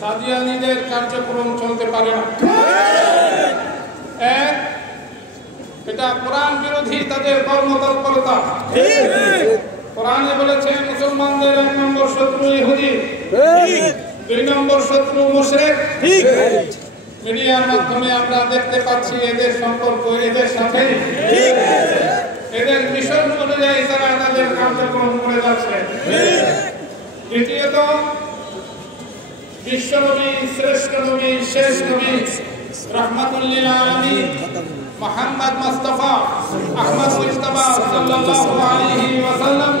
সাদিয়ানীদের কার্যক্রম চলতে পারে না। এক, এটা কোরআন বিরোধী তাদের কর্মতৎপরতা। কোরআনে বলেছে মুসলমানদের 1 নম্বর শত্রু ইহুদি, 2 নম্বর শত্রু মুশরিক। মিডিয়ার মাধ্যমে আমরা দেখতে পাচ্ছি এদের সম্পর্ক এদের সাথে, এদের মিশন অনুযায়ী তারা তাদের কার্যক্রম করে যাচ্ছে। দ্বিতীয়ত, বিশ্বনবী, শ্রেষ্ঠ নবী, শেষ নবী, রাহমাতুল লিল আলামিন মুহাম্মদ মুস্তাফা আহমদ মুস্তাফা সাল্লাল্লাহু আলাইহি ওয়াসাল্লাম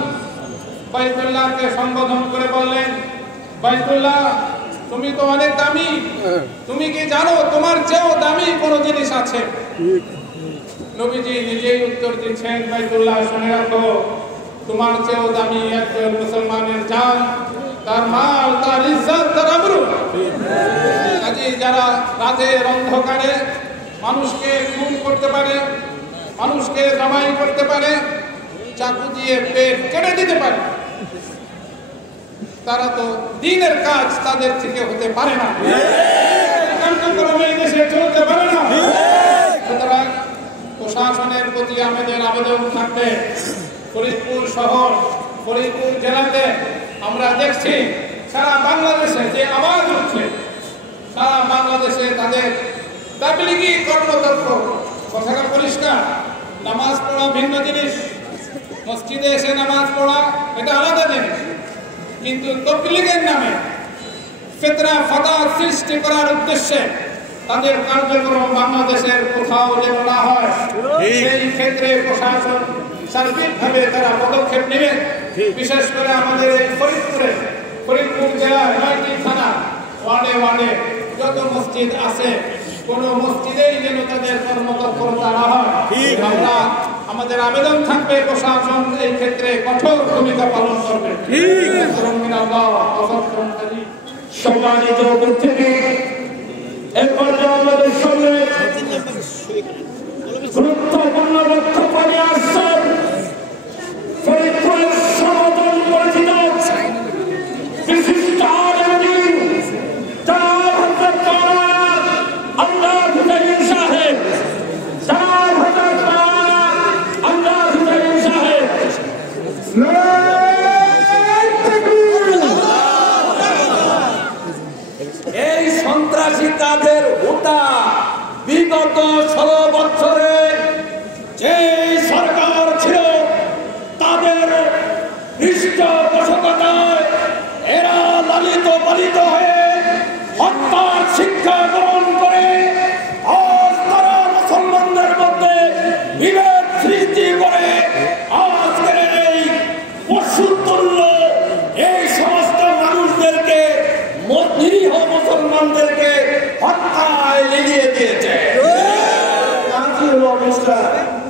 বাইতুল্লাহকে সম্বোধন করে বললেন, বাইতুল্লাহ তুমি তো অনেক দামি, তুমি কি জানো তোমার চেয়েও দামি কোন জিনিস আছে? নবীজি নিজেই উত্তর দিচ্ছেন, বাইতুল্লাহ শুনে রাখো, তোমার চেয়েও দামি একজন মুসলমানের জান, তার মাল, তার ইজ্জত, তার আবরু। কাজে যারা রাতের অন্ধকারে মানুষকে খুন করতে পারে, মানুষকে জবাই করতে পারে, চাকু দিয়ে পেট কেটে দিতে পারে, তারা তো দিনের কাজ তাদের থেকে হতে পারে না, কার্যক্রমে দেশে চলতে পারে না। সুতরাং প্রশাসনের প্রতি আমাদের আবেদন থাকবে, ফরিদপুর শহর, ফরিদপুর জেলাতে আমরা দেখছি সারা বাংলাদেশে যে আওয়াজ উঠছে, সারা বাংলাদেশে তাদের তাবলীগী কর্মতৎপর। কথাটা পরিষ্কার, নামাজ পড়া ভিন্ন জিনিস, মসজিদে এসে নামাজ পড়া এটা আলাদা জিনিস, কিন্তু তাবলীগের নামে ফিতনা ফাসাদ সৃষ্টি করার উদ্দেশ্যে তাদের কার্যক্রম বাংলাদেশের কোথাও যেন না হয়, সেই ক্ষেত্রে প্রশাসন সার্বিকভাবে তারা পদক্ষেপ নেবে। বিশেষ করে আমাদের এই ফরিদপুর জেলার 9টি থানা ওয়ার্ডে ওয়ার্ডে যত মসজিদ আছে, কোন মসজিদেই যেন তাদের কর্মতৎপরতা না হয়। আমরা আমাদের আবেদন থাকবে প্রশাসন এই ক্ষেত্রে কঠোর ভূমিকা পালন করবে। সম্মানিত উপস্থিতি, এরপর আমাদের সঙ্গে গুরুত্বপূর্ণ বক্তব্য নিয়ে আসছেন ফরিদপুরের সর্বজন পরিচিত বিশিষ্ট আলেমী জনাব হযরত মাওলানা আমজাদ হুসাইন সাহেব, জনাব হযরত মাওলানা আমজাদ হুসাইন সাহেব। এই সন্ত্রাসী কাজের হুতা বিগত 16 বছরে যে সরকার ছিল তাদের পৃষ্ঠপোষকতায় এরা লালিত পালিত হয়ে হত্যার শিক্ষা গ্রহণ করে আজ তারা মুসলমানদের মধ্যে বিভেদ সৃষ্টি করে আজকের এই পশুতুল্য এই সমস্ত মানুষদেরকে, নিরীহ মুসলমানদেরকে হত্যায় লেলিয়ে দিয়েছে। অবস্থা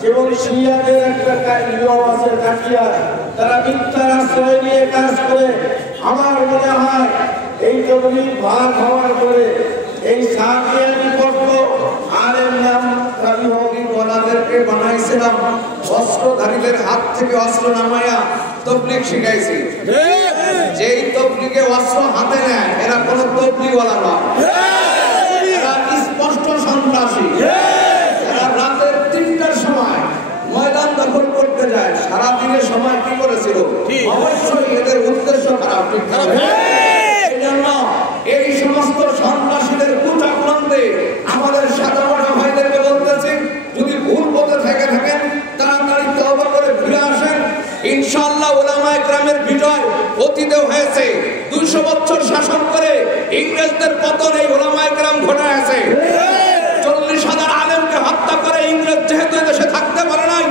যেমন শিয়াদের একটা আছে কাটিয়া, তারা মিথ্যার আশ্রয় নিয়ে কাজ করে। আমার মনে হয় এই জমি ভাগ হওয়ার পরে এই সাদিয়ানি পক্ষ আর এর নাম ওনাদেরকে বানাইছিলাম অস্ত্রধারীদের হাত থেকে অস্ত্র নামাইয়া তবলিগ শিখাইছি। যেই তবলিগে অস্ত্র হাতে নেয় এরা কোনো তবলিগওয়ালা নয়, এরা স্পষ্ট সন্ত্রাসী। এরা রাতের 3টার সময় ময়দান দখল করতে যায়, সারাদিনের সময় কি করেছিল? অবশ্যই এদের উদ্দেশ্য খারাপ। এই জন্য এই সমস্ত সন্ত্রাসীদের কুচক্রান্তে আমাদের সাধারণ ভাইদেরকে বলতেছি, যদি ভুল পথে থেকে থাকেন তাড়াতাড়ি তওবা করে ফিরে আসেন। ইনশাআল্লাহ উলামায়ে কেরামের বিজয় অতীতে হয়েছে। 200 বছর শাসন করে ইংরেজদের পতন এই উলামায়ে কেরাম ঘটায়ছে। 40,000 আলেমকে হত্যা করে ইংরেজ যেহেতু দেশে থাকতে পারে নাই,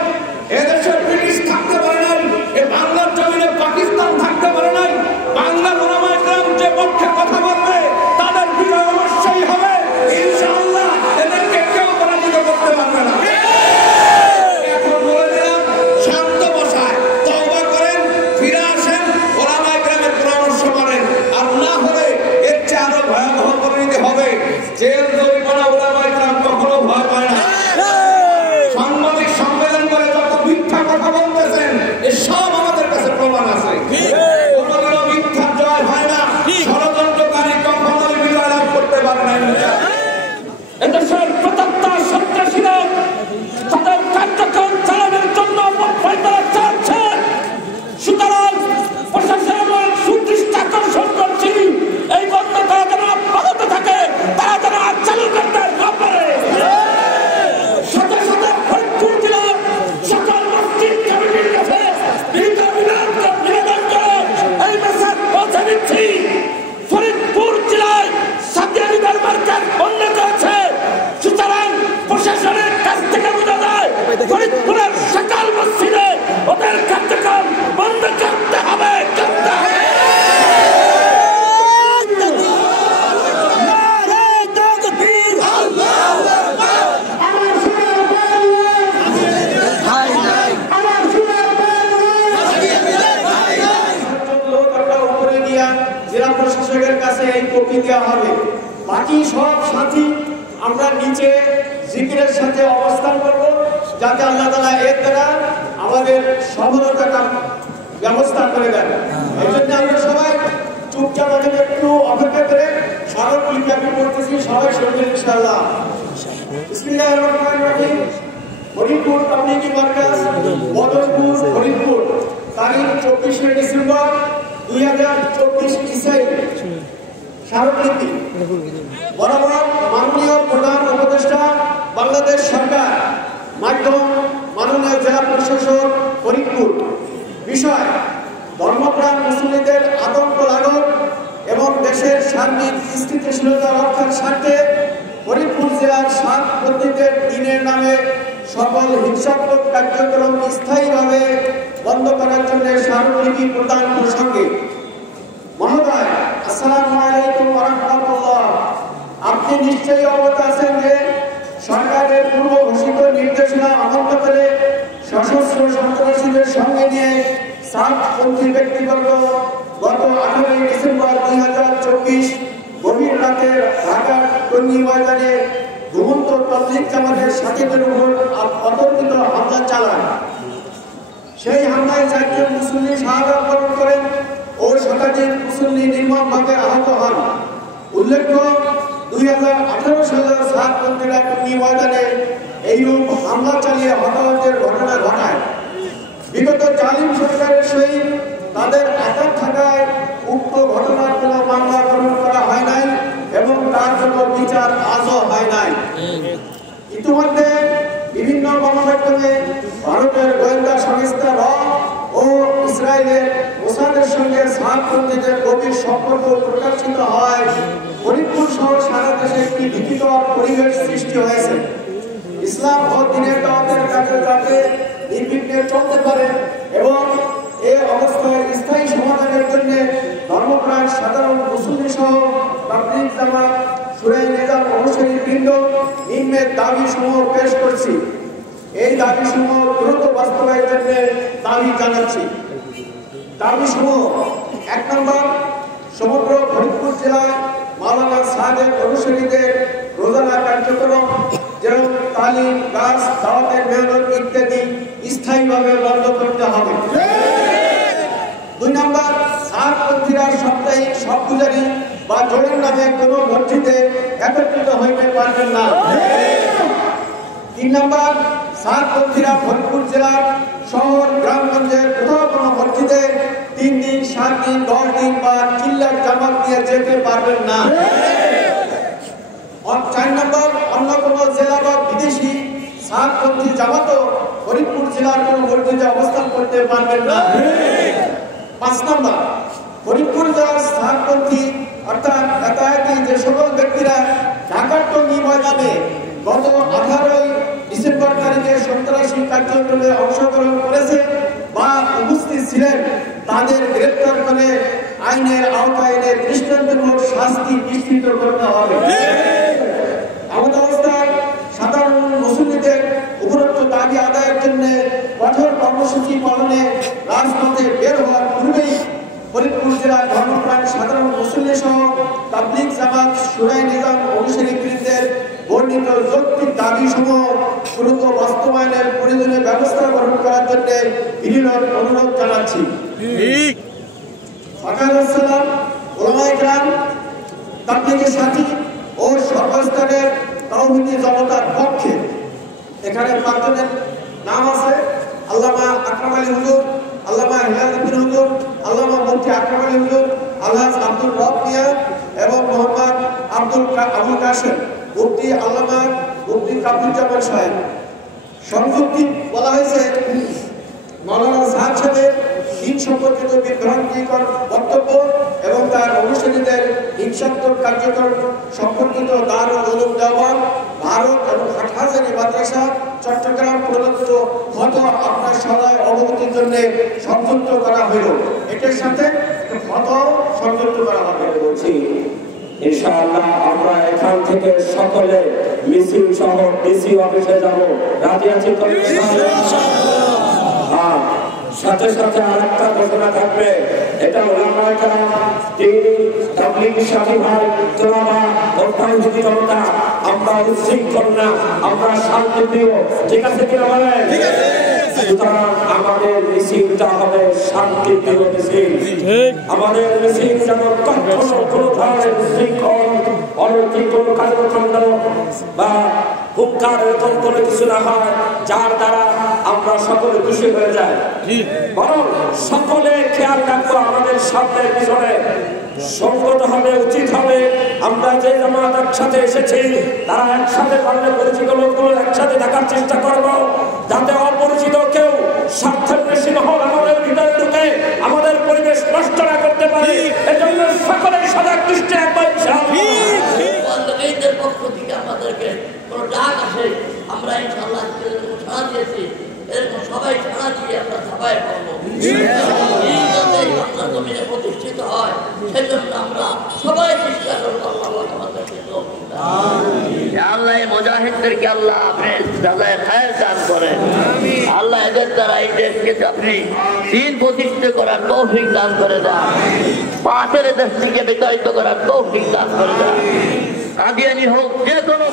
এদেশে ব্রিটিশ থাকতে পারে নাই, এই বাংলার জমিনে পাকিস্তান থাকতে পারে নাই, বাংলার উলামায়ে কেরাম যে পক্ষে কথা বলবে তাদের বিজয় অবশ্যই হবে ইনশাআল্লাহ। এদেরকে কেউ পরাজিত করতে পারবে না। এখন বলে দিলাম, শান্ত বসায় তওবা করেন, ফিরে আসেন, উলামায়ে কেরামের পরামর্শ করেন, আর না হলে এর চেয়ে আরো ভয়াবহ পরিণতি এদেশের প্রতাত্তা সন্ত্রাসীরা তাদের কার্যক্রম চালানোর জন্য তারা চাচ্ছে। সুতরাং প্রশাসনের সুদৃষ্টি আকর্ষণ করছি, এই বন্ধ করা যেন অব্যাহত থাকে, তারা যেন আর চালু করতে না পারে। সাথে সাথে ফরিদপুর জেলার সকল মসজিদ কমিটির কাছে নিবেদন করে এই মেসেজ পৌঁছে দিচ্ছি। ফরিদপুর জেলায় সাদিয়ানিদের মার্কেট বন্ধ করেছে, সুতরাং প্রশাসনের কাছ থেকে বোঝা যায় ফরিদপুরের সকল মসজিদে ওদের কার্যক্রম বন্ধ করতে হবে। জেলা প্রশাসকের কাছে এই কপি দেওয়া হবে। বাকি সব সাথী আমরা নিচে জিকিরের সাথে অবস্থান করব, যাতে আল্লাহ তাআলা এর দ্বারা আমাদের সফলতার ব্যবস্থা করে দেন। এই জন্য আমরা সবাই চুপচাপ আছেন, একটু অপেক্ষা করে স্মারকলিপি আমি করতেছি, সবাই শুনবেন ইনশাআল্লাহ। বিসমিল্লাহির রহমানির রহিম। ফরিদপুর তাবলীগী মার্কাজ, বদরপুর, ফরিদপুর, তারিখ 24শে ডিসেম্বর 2024 ইসাই। স্মারকলিপি বরাবর মাননীয় প্রধান উপদেষ্টা বাংলাদেশ সরকার, মাধ্যম মাননীয় জেলা প্রশাসক ফরিদপুর। বিষয়: ধর্মপ্রাণ মুসলিমদের আতঙ্ক লাঘব এবং দেশের সার্বিক স্থিতিশীলতা রক্ষার স্বার্থে ফরিদপুর জেলার 7 পদ্ধতির দিনের নামে সকল হিংসাত্মক কার্যক্রম স্থায়ীভাবে বন্ধ করার জন্য স্মারকলিপি প্রদান প্রসঙ্গে। মহোদয়, আসসালামু আলাইকুম ওয়া রাহমাতুল্লাহ। আপনি নিশ্চয়ই অবগত আছেন যে সরকারের পূর্ব ঘোষিত নির্দেশনা অমান্য করে সশস্ত্র সন্ত্রাসীদের সঙ্গে নিয়ে 7 পন্থী ব্যক্তিবর্গ গত 18 ডিসেম্বর 2024 গভীর রাতে ঢাকার টঙ্গী ময়দানে ঘুমন্ত তাবলীগ জামাতের সাথীদের উপর অতর্কিত হামলা চালান। সেই হামলায় 4 জন মুসল্লি শাহাদাত বরণ করেন ও শতাধিক মুসল্লি নির্মমভাবে আহত হন। উল্লেখ্য, 2018 সালে 7 পন্থীরা টঙ্গী ময়দানে এইরূপ হামলা চালিয়ে হতাহতের ঘটনা ঘটায়। বিগত জালিম সরকারের সহিত তাদের আঘাত থাকায় উক্ত ঘটনার কোনো মামলা গ্রহণ করা হয় নাই এবং তার জন্য বিচার আজও হয় নাই। ইতিমধ্যে বিভিন্ন গণমাধ্যমে ভারতের গোয়েন্দা সংস্থা র ও ইসরায়েলের মোসাদের সঙ্গে 7 পন্থীদের গভীর সম্পর্ক প্রকাশিত হয়। ফরিদপুর সহ সারা দেশে একটি ভীতিকর পরিবেশ সৃষ্টি হয়েছে। ইসলাম ও দ্বীনের দাওয়াতের কাজে যাতে নির্বিঘ্নে চলতে পারে এবং এই অবস্থায় স্থায়ী সমাধানের জন্য ধর্মপ্রাণ সাধারণ মুসলিম সহ তাবলীগ জামাত, সূরা নিজাম অনুসারী বৃন্দ নিম্নের দাবিসমূহ পেশ করছি। এই দাবিসমূহ দ্রুত বাস্তবায়নের জন্য দাবি জানাচ্ছি। দাবিসমূহ: 1 নম্বর, সমগ্র ফরিদপুর জেলায় মাওলানা সাহেবের অনুসারীদের রোজানা কার্যক্রম যেমন তালিম, গাছ, দাওয়াতের মেহনত ইত্যাদি স্থায়ীভাবে বন্ধ করতে হবে। 2 নম্বর, 7 পন্থীরা সাপ্তাহিক সবগুজারি বা জোড়ের নামে কোনো মসজিদে একত্রিত হইতে পারবেন না। 3 নম্বর, 7 পন্থীরা ফরিদপুর জেলার শহর গ্রামগঞ্জের কোথাও কোনো মসজিদে 3 দিন, 7 দিন, 10 দিন বা চিল্লার জামাত দিয়ে যেতে পারবেন না। 4 নম্বর, অন্য কোনো জেলা বা বিদেশি 7 পন্থী জামাতও ফরিদপুর জেলার কোনো মসজিদে অবস্থান করতে পারবেন না। 5 নম্বর, ফরিদপুর জেলার 7 পন্থী অর্থাৎ একাকি যে সকল ব্যক্তিরা ঢাকার টঙ্গী ময়দানে গত 18 ডিসেম্বর তারিখে সন্ত্রাসী কার্যক্রমে অংশগ্রহণ করেছে বা উপস্থিত ছিলেন, তাদের গ্রেপ্তার করে আইনের আওতায় এনে দৃষ্টান্তমূলক শাস্তি নিশ্চিত করতে হবে। এমন অবস্থায় সাধারণ মুসলিমদের উপরোক্ত দাবি আদায়ের জন্য কঠোর কর্মসূচি পালনে রাজপথে বের হওয়ার পূর্বেই ফরিদপুর জেলার ধর্মপ্রাণ সাধারণ মুসলিম সহ তাবলীগ জামাত, সূরা নিজাম অনুসারী বৃন্দের বর্ণিত যৌক্তিক দাবিসমূহ দ্রুত বাস্তবায়নের প্রয়োজনীয় ব্যবস্থা গ্রহণ করার জন্য বিনীত অনুরোধ জানাচ্ছি। ওলামায়ে কেরাম, তাবলীগের সাথী ও ও সর্বস্তরের তৌহিদি জনতার পক্ষে। এখানে পাঁচজনের নাম আছে: আল্লামা আকরাম আলী হুজুর, আল্লামা হিলাল উদ্দিন হুজুর, আল্লামা মুফতি আকরাম আলী হুজুর, আলহাজ আব্দুল রব মিয়া এবং মোহাম্মদ আবুল কাশেম, মুফতি আল্লামা মুফতি কাবুজ্জামান সাহেব। সংযুক্তি বলা হয়েছে মাওলানা সাহেব সাহেবের দিন সম্পর্কিত বিভ্রান্তিকর বক্তব্য এবং তার অনুসারীদের হিংসাত্মক কার্যক্রম সম্পর্কিত দারুল উলুম দেওবন্দ, ভারত এবং হাটহাজারী মাদ্রাসা চট্টগ্রাম প্রদত্ত ফতোয়া আপনার সদয় অবগতির জন্য সংযুক্ত করা হইল। এটার সাথে ফতোয়া সংযুক্ত করা হবে বলছি। ইনশাআল্লাহ আমরা এখান থেকে সকলে মিছিল সহ ডিসি অফিসে যাব। রাজি আছি তো? সাথে সাথে আরেকটা ঘটনা থাকবে, এটা ওলামায়ে কেরাম, তাবলীগী সাথী ভাই, তোলাবা ও তাওহীদি জনতা, আমরা উচ্ছৃঙ্খল না, আমরা শান্তিপ্রিয়। ঠিক আছে কি বলেন? ঠিক আছে। সুতরাং আমাদের মিছিলটা হবে শান্তিপ্রিয় মিছিল। আমাদের মিছিল যেন কখনো কোনো ধরনের উচ্ছৃঙ্খল, অনৈতিক কোনো কার্যক্রম বা হুঙ্কার এরকম কোনো কিছু না হয় যার দ্বারা আমরা সকলে খুশি হয়ে যাই। বরং সকলে খেয়াল রাখবো আমাদের সামনে পিছনে সংগত হবে, উচিত হবে। আমরা যে জামাত একসাথে এসেছি তারা একসাথে পারলে পরিচিত লোকগুলো একসাথে থাকার চেষ্টা করবো, যাতে অপরিচিত কেউ স্বার্থের বেশি মহল আমাদের ভিতরে ঢুকে আমাদের পরিবেশ নষ্ট না করতে পারে। এজন্য সকলের সজাগ দৃষ্টি একবার পক্ষ থেকে আমাদেরকে কোনো ডাক আসে, আমরা ইনশাআল্লাহ সাড়া দিয়েছি, এরকম সবাই সাড়া দিয়ে আমরা সবাই করবো। আপনার জমিনে প্রতিষ্ঠিত হয় সেজন্য আমরা সবাই চেষ্টা করবো। আল্লাহ মুজাহিদদেরকে আল্লাহ আপনি জাযায়ে খায়ের দান করেন। আল্লাহ এদের দ্বারা এই দেশকে আপনি দিন প্রতিষ্ঠিত করার তৌফিক দান করে দেন। পাশের দেশ থেকে বিতাড়িত করার তৌফিক দান করে দেন। কাদিয়ানি হোক, যে কোনো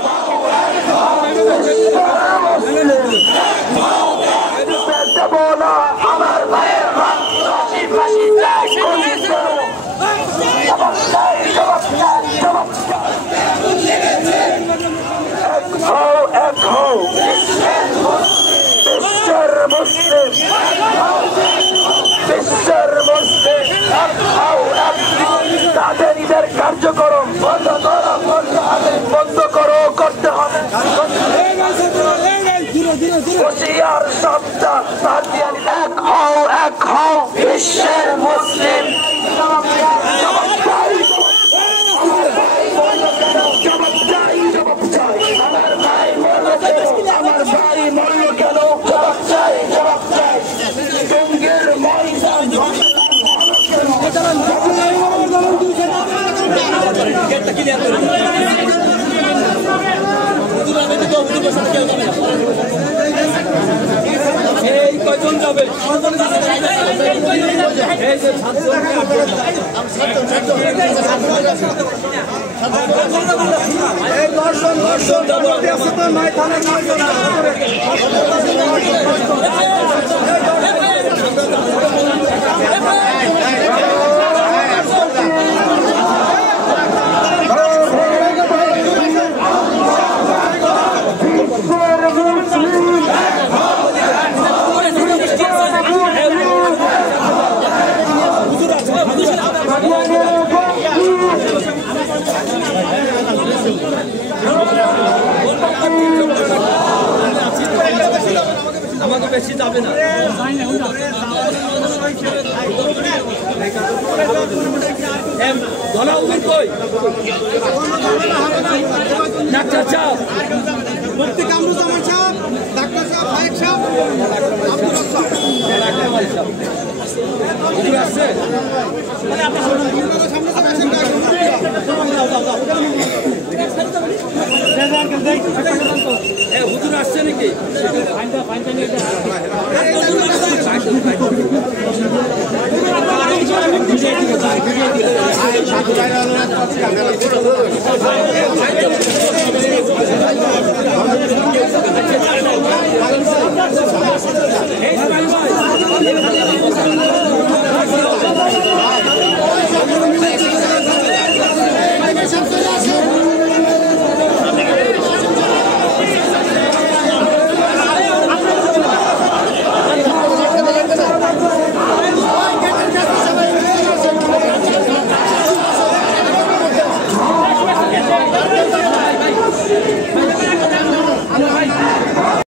আমার ভাইয়ের তাদের ঈদের কার্যক্রম বন্ধ করো, করতে হবে। এক হও, এক হও বিশ্বের মুসলিম। আমার ভাই মরল কেন? জবাব চাই, জবাব চাই। টঙ্গীর ময়দান কয়জন যাবে? আমাকে বেশি যাবে না। ডাক্তার সাহেব, মুফতি কামরুজ্জামান সাহেব, ডাক্তার সাহেব, ফায়েক সাহেব, হুজুর আসছে, মানে আপনার সামনে হুজুর আসছে নাকি?